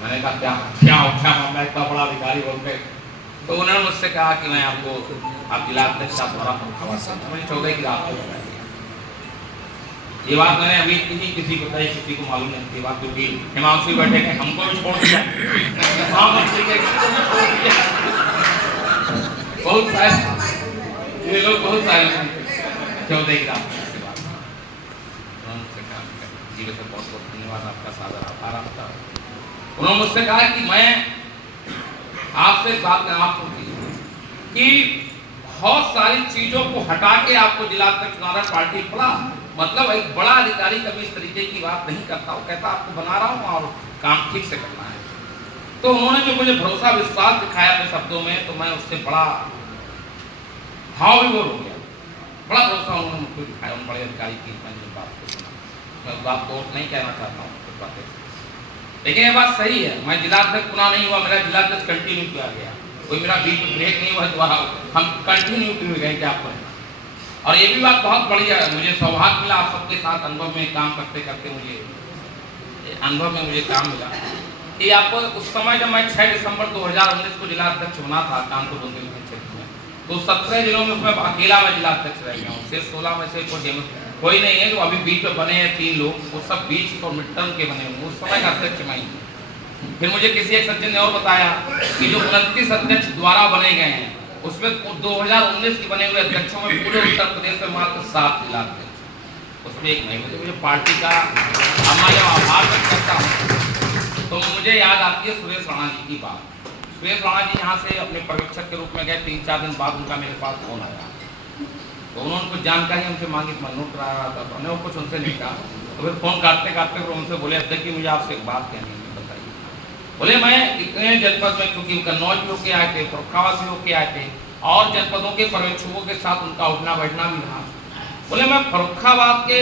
मैंने कहा क्या क्या क्या मामला, इतना बड़ा अधिकारी बोल के। तो उन्होंने मुझसे कहा कि मैं आपको आप जिला अध्यक्ष साहब द्वारा मुझे 14 की रात को बताई। ये बात मैंने अभी किसी को बताई, किसी को मालूम नहीं थी बात, क्योंकि हिमांशु बैठे थे, हमको भी छोड़ दिया, बहुत सारे ये लोग बहुत सारे 14 की रात के बाद जी से बहुत बहुत धन्यवाद, आपका सादर आभार आपका। उन्होंने मुझसे कहा कि मैं आपसे एक बात आप कि बहुत सारी चीजों को हटा के आपको जिला अध्यक्ष चुनाव पार्टी पड़ा, मतलब एक बड़ा अधिकारी कभी इस तरीके की बात नहीं करता, वो कहता आपको बना रहा हूँ और काम ठीक से करना है। तो उन्होंने जो मुझे भरोसा विश्वास दिखाया अपने शब्दों में, तो मैं उससे बड़ा भाव विभोर हो गया, बड़ा भरोसा उन्होंने मुझको दिखाया उन बड़े अधिकारी की। मैंने बात को सुना, मैं उस बात को नहीं कहना चाहता हूँ कुछ बातें, लेकिन ये बात सही है। मैं जिला अध्यक्ष चुनाव नहीं हुआ, मेरा जिला अध्यक्ष कंटिन्यू किया गया, कोई मेरा बीच में ब्रेक नहीं हुआ, दोबारा हम कंटिन्यू किए गए क्या पर। और ये भी बात बहुत बढ़िया है, मुझे सौभाग्य मिला आप सबके साथ अनुभव में काम करते करते, मुझे अनुभव में मुझे काम मिला कि आपको उस समय जब मैं 6 दिसंबर 2019 को जिला अध्यक्ष बना था कानपुर बुंदेलखंड क्षेत्र में, तो 17 जिलों में उसमें अकेला मैं जिला अध्यक्ष रह गया हूँ। सिर्फ 16 में से कोई नहीं है जो अभी बीच में बने हैं 3 लोग, वो सब बीच और मिड टर्म के बने हुए, उस समय का अध्यक्ष मैं ही। फिर मुझे किसी एक सज्जन ने और बताया कि जो 29 अध्यक्ष द्वारा बने गए हैं उसमें 2019 के बने हुए अध्यक्षों में पूरे उत्तर प्रदेश में मात्र 7 जिला अध्यक्ष, उसमें एक नहीं। मुझे पार्टी का मैं जब आभार व्यक्त करता हूँ तो मुझे याद आती है सुरेश राणा जी की बात। सुरेश राणा जी यहाँ से अपने पर्यवेक्षक के रूप में गए, 3-4 दिन बाद उनका मेरे पास फोन आया, तो उन्होंने कुछ जानकारी हमसे मांगी, मैं नोट करा रहा था, तो वो कुछ उनसे नहीं कहा। तो फिर फोन काटते काटते फिर उनसे बोले अध्यक्ष जी मुझे आपसे एक बात कहनी है, बताइए। बोले मैं इतने जनपद में, क्योंकि कन्नौज भी होके आए थे, फर्रुखाबाद भी होके आए थे, और जनपदों के पर्यवेक्षकों के साथ उनका उठना बैठना भी रहा। बोले मैं फर्रुखाबाद के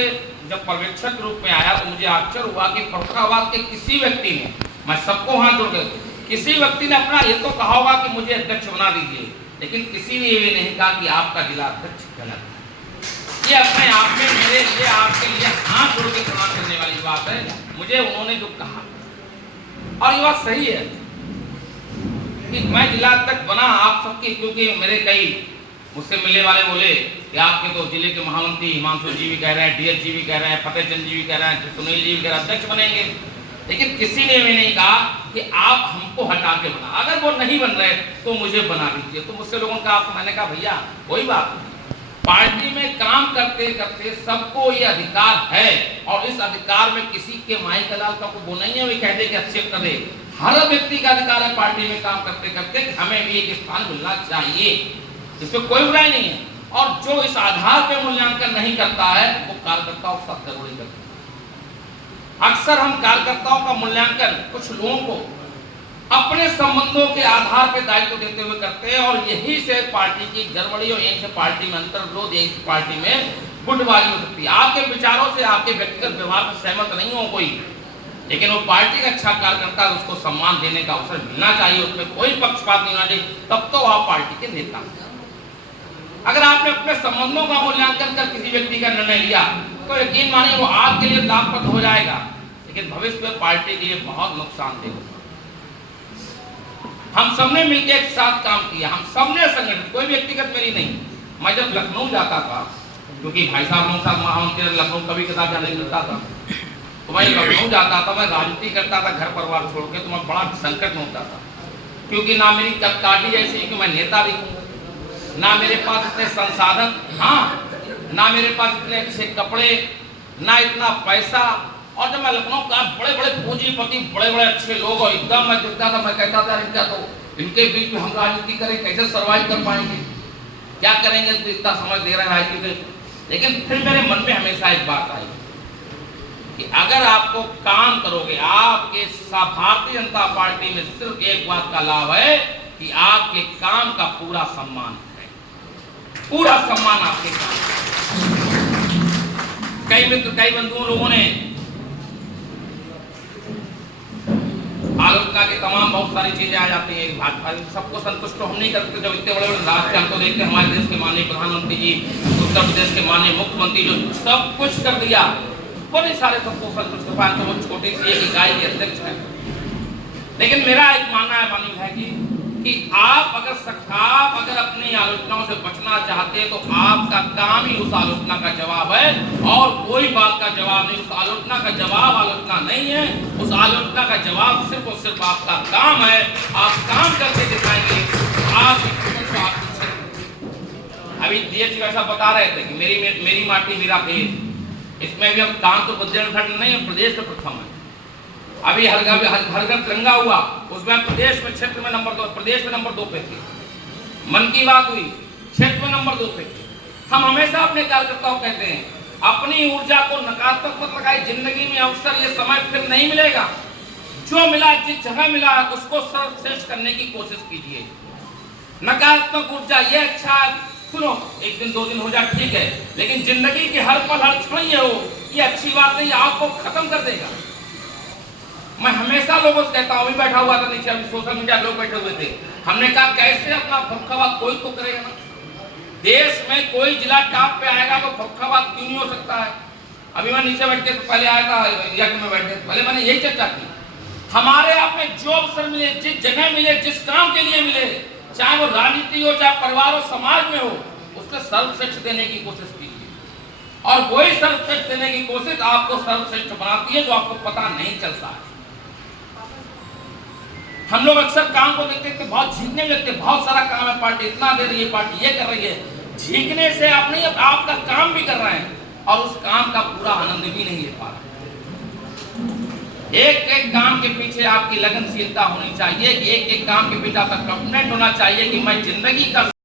जब पर्यवेक्षक रूप में आया तो मुझे आश्चर्य हुआ कि फर्रुखाबाद के किसी व्यक्ति ने, मैं सबको हाथ जोड़ कर, किसी व्यक्ति ने अपना ये तो कहा होगा कि मुझे अध्यक्ष बना दीजिए, लेकिन किसी ने ये नहीं कहा कि आपका जिला अध्यक्ष गलत है। ये अपने आप में मेरे लिए आपके लिए हाथ जोड़ के क्षमा करने वाली बात है, मुझे उन्होंने जो कहा, और ये बात सही है कि मैं जिला अध्यक्ष बना आप सबकी, क्योंकि मेरे कई मुझसे मिलने वाले बोले कि आपके तो जिले के महामंत्री हिमांशु जी भी कह रहे हैं, डीएच जी भी कह रहे हैं, फतेह चंद जी भी कह रहे हैं, सुनील जी भी कह रहे हैं अध्यक्ष बनेंगे, लेकिन किसी ने भी नहीं कहा कि आप हमको हटा के बना, अगर वो नहीं बन रहे तो मुझे बना दीजिए। तो मुझसे लोगों का, मैंने कहा भैया कोई बात नहीं, पार्टी में काम करते करते सबको ये अधिकार है, और इस अधिकार में किसी के माई का लाल का वो नहीं है वे कह दे कि अच्छे करे, हर व्यक्ति का अधिकार है पार्टी में काम करते करते हमें भी एक स्थान मिलना चाहिए, इसमें कोई बुराई नहीं है। और जो इस आधार पर मूल्यांकन नहीं करता है वो कार्यकर्ताओं के साथ जरूरी करता है। अक्सर हम कार्यकर्ताओं का मूल्यांकन कुछ लोगों को अपने संबंधों के आधार पर दायित्व देते हुए करते हैं, और यही से पार्टी की गड़बड़ी और यही से पार्टी में अंतर्विरोध, यही से पार्टी में गुटबाजी हो सकती है। आपके विचारों से, आपके व्यक्तिगत व्यवहार से सहमत नहीं हो कोई, लेकिन वो पार्टी का अच्छा कार्यकर्ता, उसको सम्मान देने का अवसर मिलना चाहिए, उसमें कोई पक्षपात नहीं होना चाहिए, तब तो आप पार्टी के नेता। अगर आपने अपने संबंधों का मूल्यांकन कर किसी व्यक्ति का निर्णय लिया तो यकीन मानिए वो आपके लिए लाभप्रद हो जाएगा, लेकिन भविष्य में पार्टी के लिए बहुत नुकसानदेह होगा। हम सबने मिलकर एक साथ काम किया, हम सबने संगठन, कोई व्यक्तिगत मेरी नहीं। मैं जब लखनऊ जाता था, क्योंकि भाई साहब लोग साथ महामंत्री लखनऊ कभी कदा जाने मिलता था, तो मैं लखनऊ जाता था, मैं राजनीति करता था घर परिवार छोड़ के, तो मैं बड़ा संकट में होता था, क्योंकि ना मेरी काटी ऐसी कि मैं नेता दिखूं, ना मेरे पास इतने संसाधन, हाँ ना मेरे पास इतने अच्छे कपड़े, ना इतना पैसा। और जब मैं लखनऊ का बड़े बड़े पूंजीपति, बड़े बड़े अच्छे लोग, और एकदम मैं दिखता था, मैं कहता था इनका तो इनके बीच में हम राजनीति करें, कैसे सर्वाइव कर पाएंगे, क्या करेंगे, तो इतना समझ दे रहे हैं राजनीति। लेकिन फिर मेरे मन में हमेशा एक बात आई कि अगर आपको काम करोगे, आपके भारतीय जनता पार्टी में सिर्फ एक बात का लाभ है कि आपके काम का पूरा सम्मान है, पूरा सम्मान आपके काम। कई मित्र, कई बंधुओं लोगों ने आलोचना के तमाम बहुत सारी चीजें आ जाती हैं, भाजपा सबको संतुष्ट हम नहीं करते। जब इतने बड़े बड़े राष्ट्र हम तो देखते हैं, हमारे देश के माननीय प्रधानमंत्री जी, उत्तर प्रदेश के माननीय मुख्यमंत्री जो सब कुछ कर दिया, बड़े सारे सबको संतुष्ट कर पाए, तो वो छोटी सी एक इकाई के अध्यक्ष है। लेकिन मेरा एक मानना है माननीय है कि आप अगर अपनी आलोचनाओं से बचना चाहते हैं तो आपका काम ही उस आलोचना का जवाब है, और कोई बात का जवाब नहीं। उस आलोचना का जवाब आलोचना नहीं है, उस आलोचना का जवाब सिर्फ और सिर्फ आपका काम है। आप काम करके दिखाएंगे। अभी DH ऐसा बता रहे थे कि मेरी माटी मेरा देश, इसमें भी हम काम तो बुंदेलखंड नहीं है, प्रदेश में प्रथम है। अभी हर घर तिरंगा हुआ, उसमें प्रदेश में क्षेत्र में नंबर 2, प्रदेश में नंबर 2 पे थे। मन की बात हुई, क्षेत्र में नंबर 2 पे थे। हम हमेशा अपने कार्यकर्ताओं कहते हैं, अपनी ऊर्जा को नकारात्मक मत लगाए। जिंदगी में अवसर ये समय फिर नहीं मिलेगा। जो मिला, जिस जगह मिला है उसको सर्वश्रेष्ठ करने की कोशिश कीजिए। नकारात्मक ऊर्जा ये अच्छा है, सुनो, एक दिन 2 दिन हो जाए ठीक है, लेकिन जिंदगी के हर पल हर क्षण ये हो, ये अच्छी बात नहीं, आपको खत्म कर देगा। मैं हमेशा लोगों से कहता हूँ, अभी बैठा हुआ था नीचे, अभी सोशल मीडिया लोग बैठे हुए थे, हमने कहा कैसे अपना फक्काबाद कोई तो करेगा ना। देश में कोई जिला टॉप पे आएगा तो फक्काबाद क्यों नहीं हो सकता है। अभी मैं नीचे बैठ के पहले आया था, या में बैठे पहले मैंने यही चर्चा की, हमारे आप में जो अवसर मिले, जिस जगह मिले, जिस काम के लिए मिले, चाहे वो राजनीति हो, चाहे परिवार हो, समाज में हो, उसमें सर्वश्रेष्ठ देने की कोशिश कीजिए। और वही सर्वश्रेष्ठ देने की कोशिश आपको सर्वश्रेष्ठ बनाती है, जो आपको पता नहीं चलता है। हम लोग अक्सर काम को देखते हैं, बहुत झीकने लगते, बहुत सारा काम है, पार्टी इतना दे रही है, पार्टी ये कर रही है। झीकने से आप नहीं, आपका काम भी कर रहे हैं और उस काम का पूरा आनंद भी नहीं ले पा रहे। एक एक काम के पीछे आपकी लगनशीलता होनी चाहिए, एक एक काम के पीछे आपका कमिटमेंट होना चाहिए कि मैं जिंदगी का